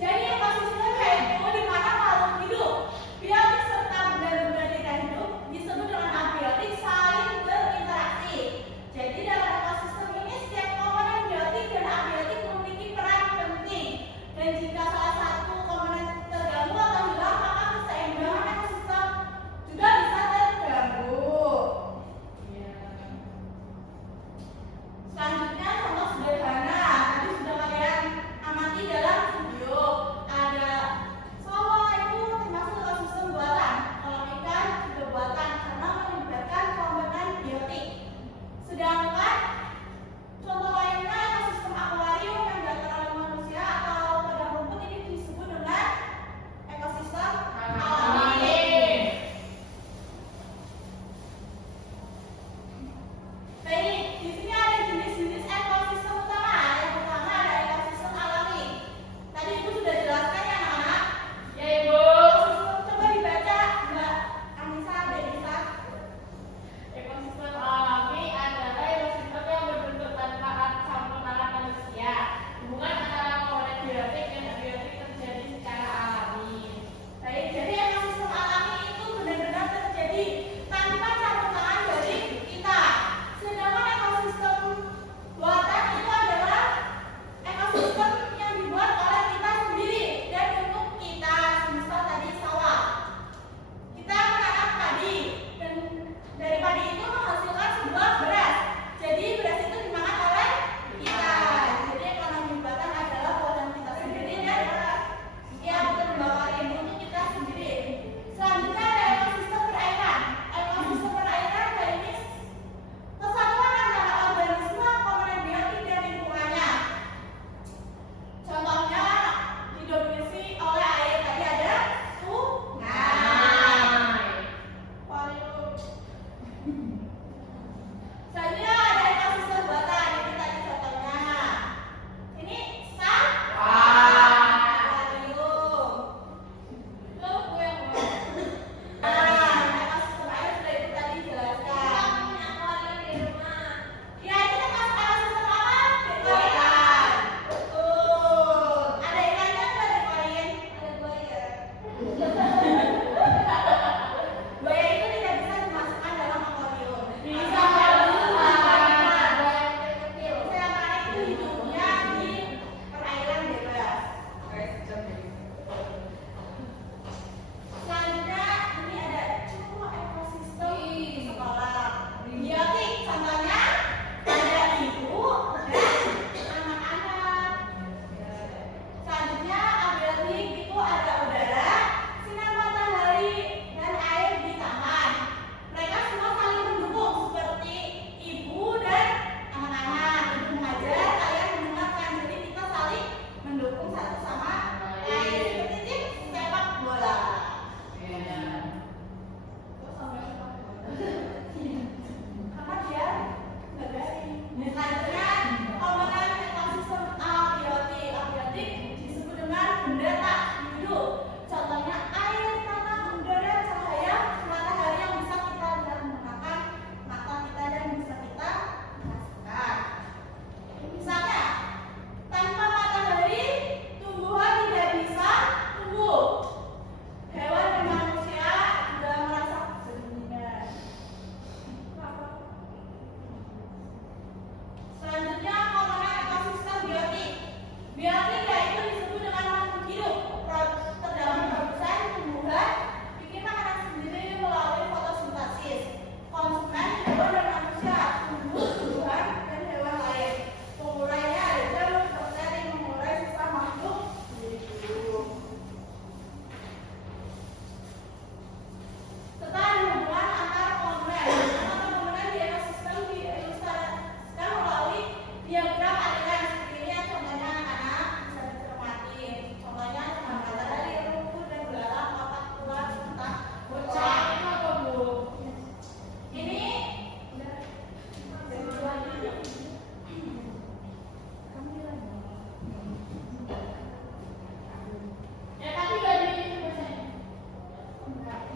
Jadi ekosistem yaitu di mana makhluk hidup biologis serta benda-benda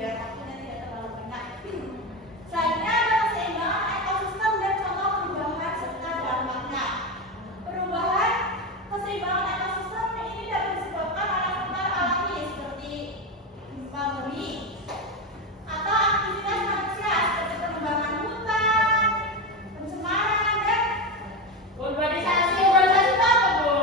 biar waktunya tidak terlalu banyak. Selanjutnya ada keseimbangan ekosistem dan contoh perubahan serta dampaknya. Perubahan keseimbangan ekosistem ini dapat disebabkan oleh faktor alami seperti gempa bumi atau aktivitas manusia seperti pengembangan hutan, pencemaran dan urbanisasi. Urbanisasi itu apa, Bu?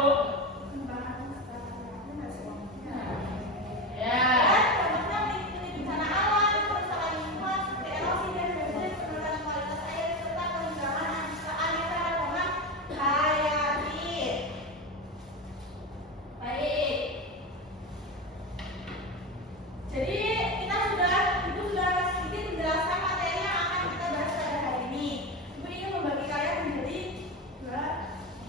Ya. dan dampaknya meliputi bencana alam, kerusakan lingkungan seperti erosi dan banjir, penurunan kualitas air serta peninggalan keanekaragaman hayati. Baik. Jadi Ibu sudah sedikit menjelaskan materi yang akan kita bahas pada hari ini. Ibu ingin membagi kalian menjadi dua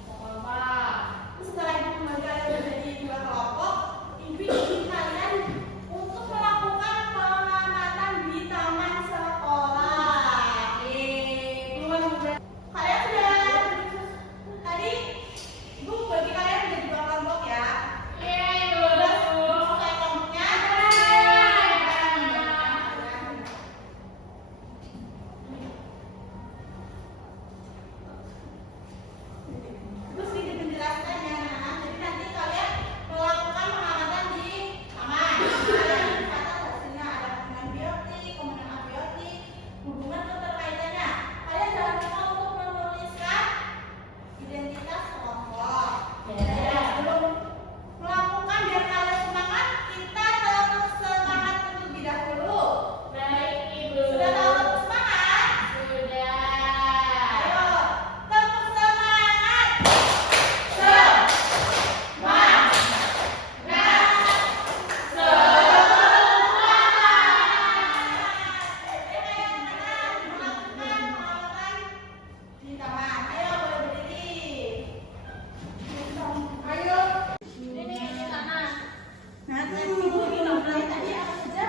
kelompok. Setelah Ibu membagi kalian menjadi dua kelompok, Ibu ingin kalian untuk melakukan pengamatan di taman sekolah. Kalian sudah tadi Ibu bagi kalian menjadi dua kelompok ya. Sudah selesai kelompoknya. Terus sedikit menjelaskannya, jadi nanti kalian melakukan pengamatan di taman. Kalian mencatat hasilnya ada komponen biotik, komponen abiotik, hubungan keterkaitannya. Kalian jangan lupa untuk menuliskan identitas kelompok. Sebelum melakukan biar kalian semangat, kita terus semangat terlebih dahulu. Baik, Ibu. Sudah tahu terus semangat? Sudah. Ayo, tepuk semangat. Di taman. Ayo boleh berdiri. Ayo. Ini sana. Nah, Ibu ingin mulai tadi apa saja?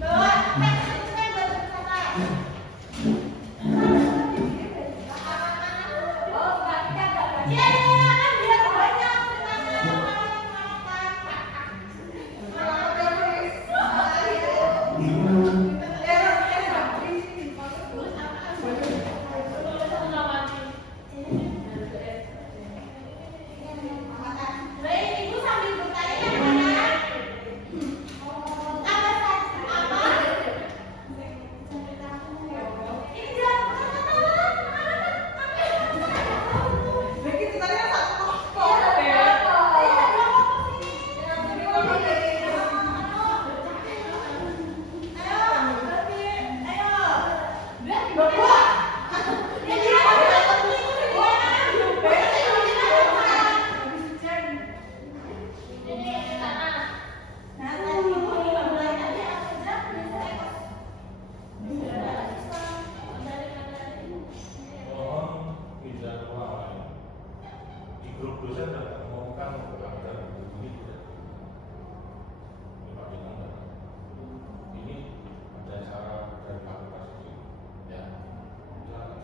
Bawa saya buat bersama. Oh, kita enggak baca. Iya, kan biar banyak Baik, Ibu sambil bertanya mana? Apa? Ini Mohon dijadwalkan. Di grup dosen sudah mengumumkan untuk anggaran begini tidak. Ini Pak Bintang enggak? Ini ada cara dari fakultas ini. Ya. Silakan.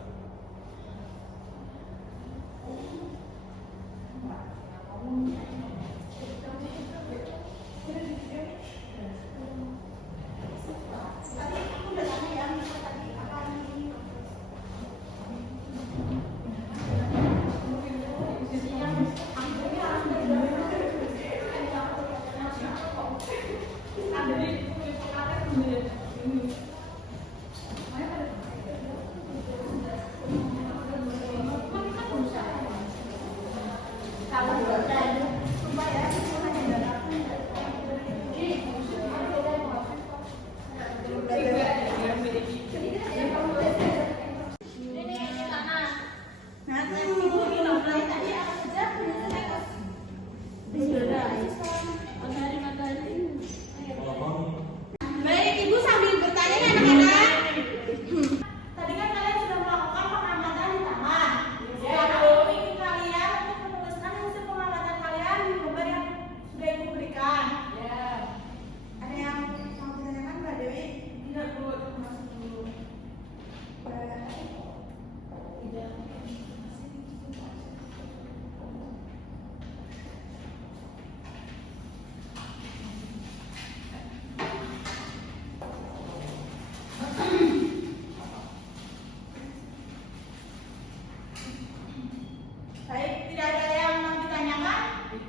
Tadi aku udah tanya ya, misal tadi apa ini? Kalau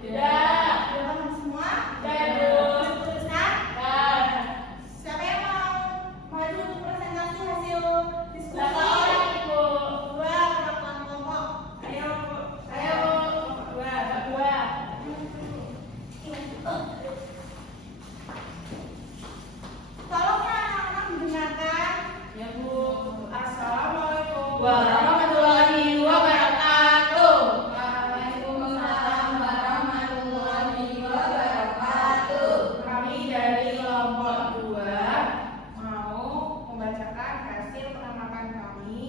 Tidak. Sudah paham semua? Sudah, Ibu. Teruskan. Dan Siapa yang mau maju untuk presentasi hasil diskusi? berapa orang Ibu? Dua perwakilan kelompok. Ayo, Ayo, dua. tolong ya anak-anak mendengarkan. Ya Bu. Assalamualaikum Warahmatullahi wabarakatuh. Waalaikumsalam warahmatullahi wabarakatuh. Kami dari kelompok 2 Mau membacakan hasil pengamatan kami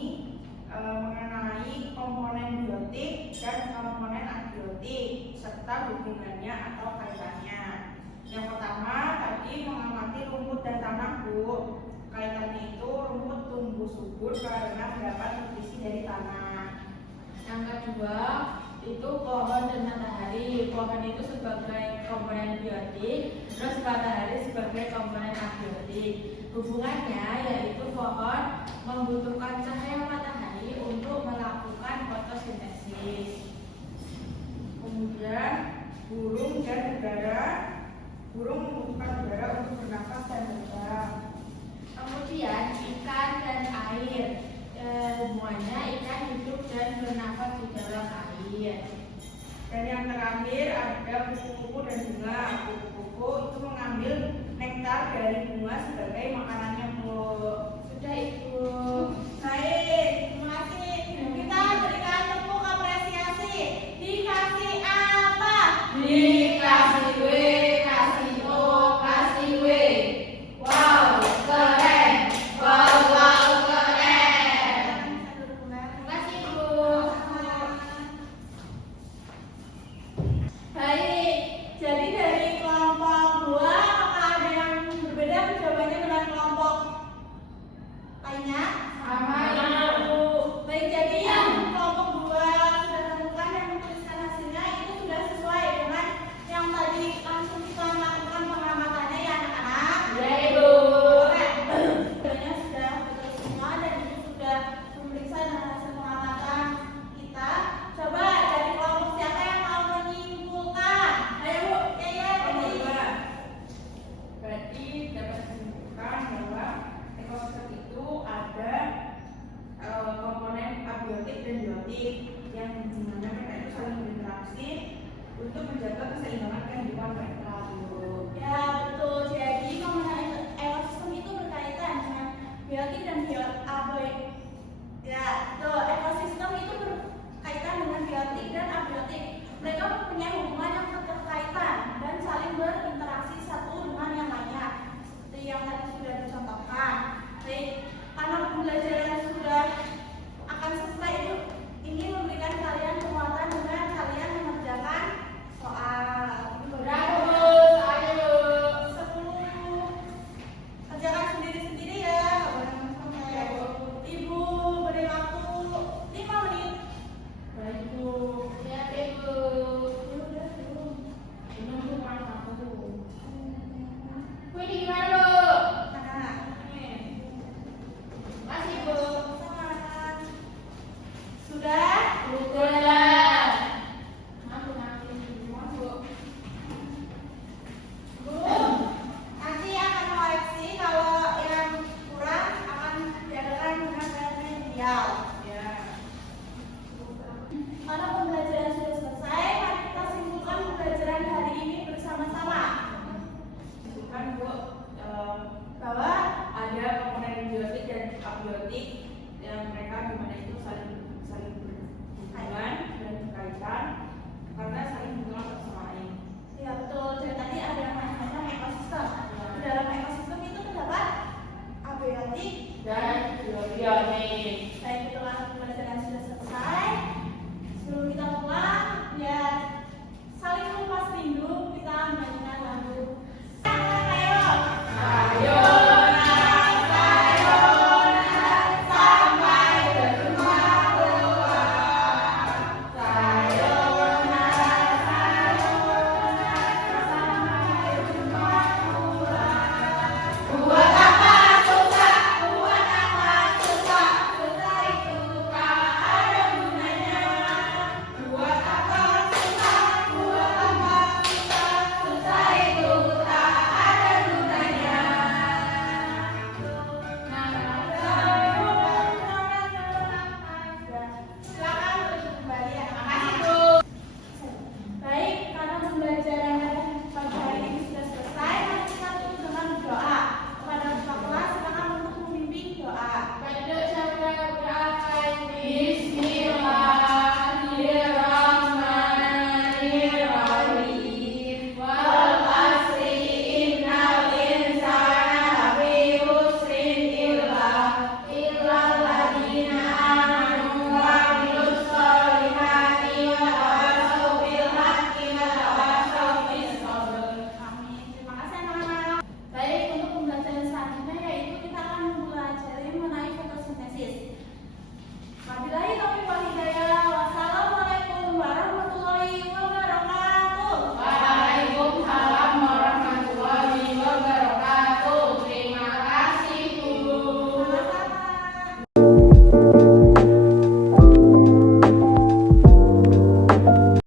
mengenai komponen biotik dan komponen abiotik serta hubungannya atau kaitannya. Yang pertama tadi mengamati rumput dan tanah, Bu. Kaitannya itu rumput tumbuh subur karena mendapat nutrisi dari tanah. Yang kedua itu pohon dan matahari. Pohon itu sebagai komponen biotik, terus matahari sebagai komponen abiotik. Hubungannya yaitu pohon membutuhkan cahaya matahari untuk melakukan fotosintesis. Kemudian burung dan udara. Burung membutuhkan udara untuk bernafas dan terbang. Kemudian ikan dan air. Hubungannya ikan hidup dan bernafas di dalam air. Dan yang terakhir ada kupu-kupu dan bunga. Kupu-kupu itu mengambil nektar dari bunga sebagai makanannya, Bu. Sudah Ibu. Baik, terima kasih. Kita berikan tepuk apresiasi. Dikasih apa? Dikasih W, kasih O, kasih W. Wow, keren. Wow, keren. Terima kasih Ibu. Baik, jadi dari kelompok 2 apakah ada yang berbeda jawabannya dengan kelompok lainnya?